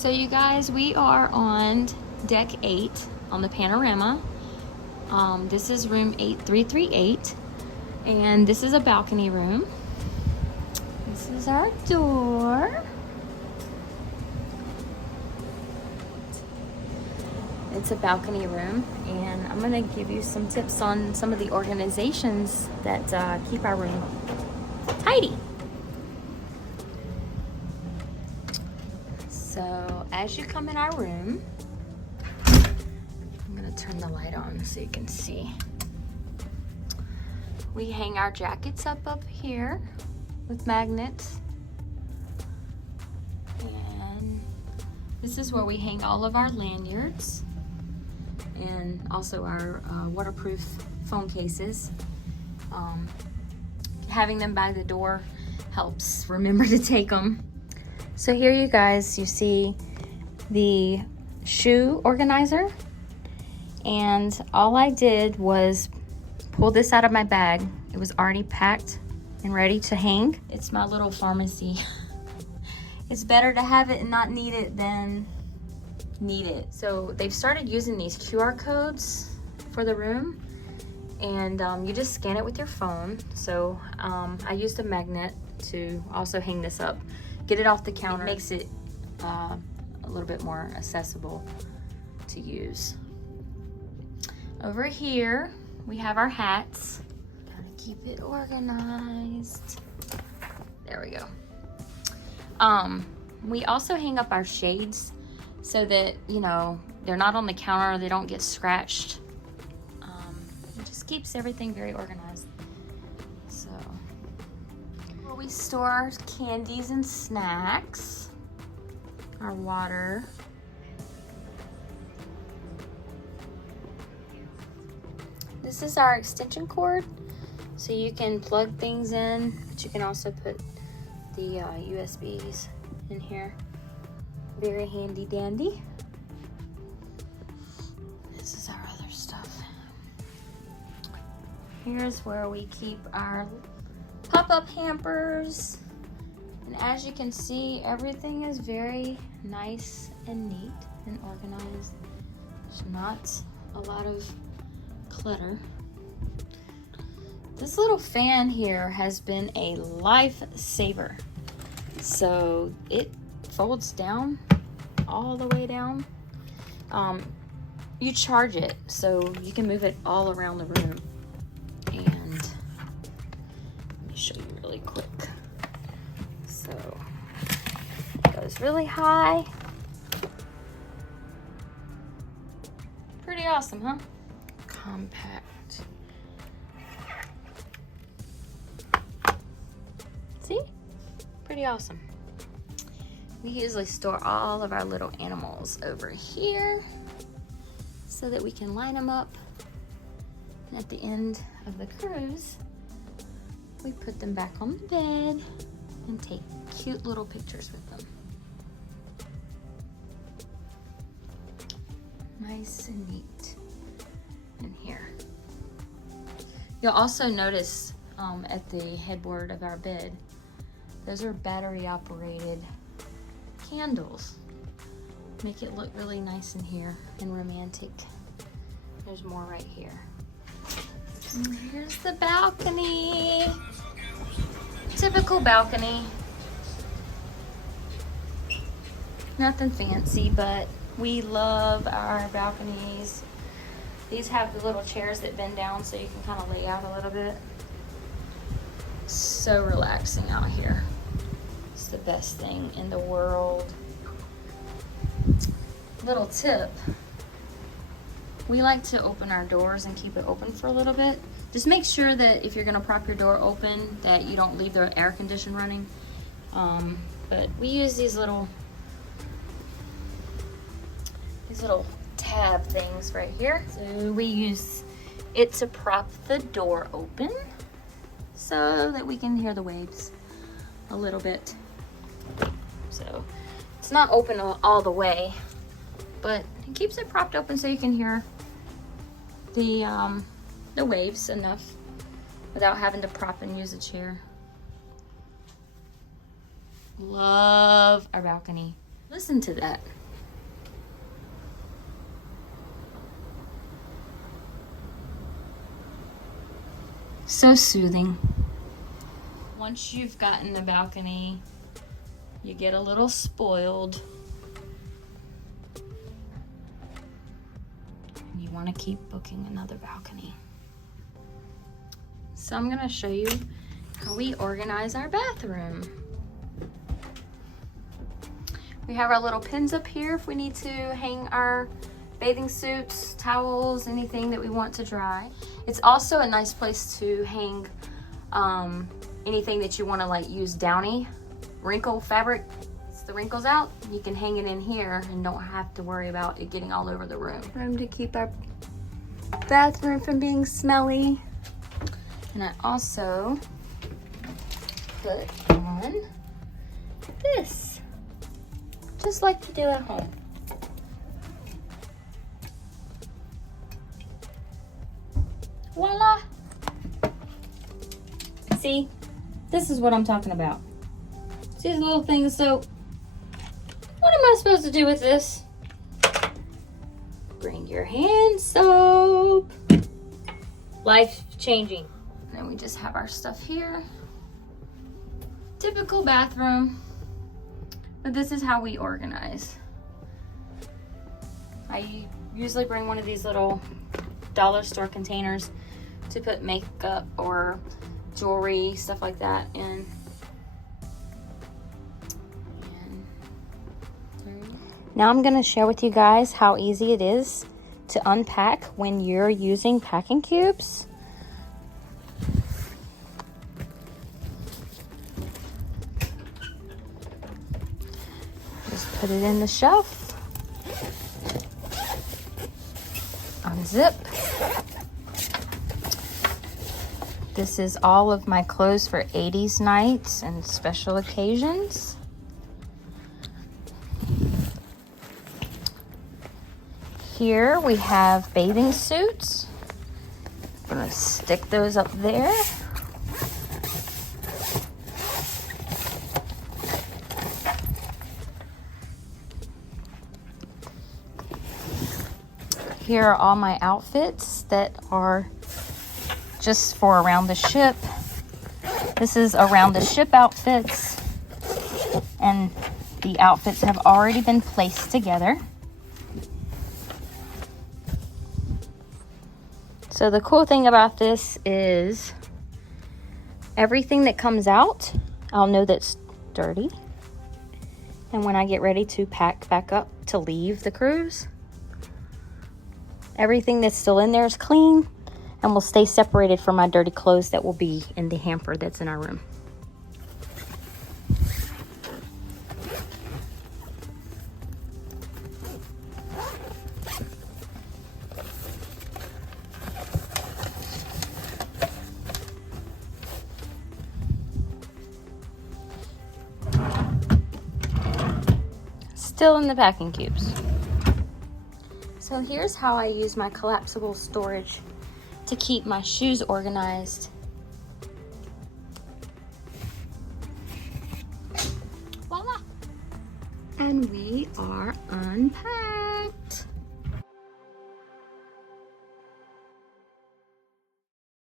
So you guys, we are on deck 8 on the Panorama. This is room 8338, and this is a balcony room. This is our door. It's a balcony room, and I'm gonna give you some tips on some of the organizations that keep our room tidy. So as you come in our room, I'm gonna turn the light on so you can see. We hang our jackets up here with magnets. And this is where we hang all of our lanyards and also our waterproof phone cases. Having them by the door helps remember to take them. So here you guys, you see the shoe organizer, and all I did was pull this out of my bag. It was already packed and ready to hang. It's my little pharmacy. It's better to have it and not need it than need it. So they've started using these QR codes for the room, and you just scan it with your phone. So I used a magnet to also hang this up. Get it off the counter. It makes it a little bit more accessible to use. Over here, we have our hats. Gotta keep it organized. There we go. We also hang up our shades so that, you know, they're not on the counter, they don't get scratched. It just keeps everything very organized. So, where we store our candies and snacks, our water. This is our extension cord, so you can plug things in, but you can also put the USBs in here. Very handy dandy. This is our other stuff. Here's where we keep our pop-up hampers. And as you can see, everything is very nice and neat and organized. There's not a lot of clutter. This little fan here has been a lifesaver. So it folds down all the way down. You charge it so you can move it all around the room. And let me show you really quick. So it goes really high. Pretty awesome, huh? Compact. See? Pretty awesome. We usually store all of our little animals over here so that we can line them up. And at the end of the cruise, we put them back on the bed and take cute little pictures with them. Nice and neat in here. You'll also notice at the headboard of our bed, those are battery operated candles. Make it look really nice in here and romantic. There's more right here. And here's the balcony. Typical balcony. Nothing fancy, but we love our balconies. These have the little chairs that bend down so you can kind of lay out a little bit. So relaxing out here. It's the best thing in the world. Little tip. We like to open our doors and keep it open for a little bit. Just make sure that if you're gonna prop your door open that you don't leave the air conditioner running. But we use these little tab things right here. So we use it to prop the door open so that we can hear the waves a little bit. So it's not open all the way, but it keeps it propped open so you can hear the waves enough without having to prop and use a chair. Love our balcony. Listen to that. So soothing. Once you've gotten the balcony, you get a little spoiled. And you want to keep booking another balcony. So I'm going to show you how we organize our bathroom. We have our little pins up here if we need to hang our bathing suits, towels, anything that we want to dry. It's also a nice place to hang anything that you want to like use downy, wrinkle fabric. It's the wrinkles out. You can hang it in here and don't have to worry about it getting all over the room. Room to keep our bathroom from being smelly. And I also put on this, just like you do at home. Voila! See, this is what I'm talking about. See these little things? So, what am I supposed to do with this? Bring your hand soap. Life changing. And then we just have our stuff here. Typical bathroom. But this is how we organize. I usually bring one of these little dollar store containers to put makeup or jewelry, stuff like that in. Now I'm going to share with you guys how easy it is to unpack when you're using packing cubes. Just put it in the shelf. Unzip. This is all of my clothes for 80s nights and special occasions. Here we have bathing suits. I'm gonna stick those up there. Here are all my outfits that are just for around the ship. This is around the ship outfits, and the outfits have already been placed together. So the cool thing about this is everything that comes out, I'll know that's dirty. And when I get ready to pack back up to leave the cruise, everything that's still in there is clean and will stay separated from my dirty clothes that will be in the hamper that's in our room. Still in the packing cubes. So here's how I use my collapsible storage to keep my shoes organized. Voila! And we are unpacked.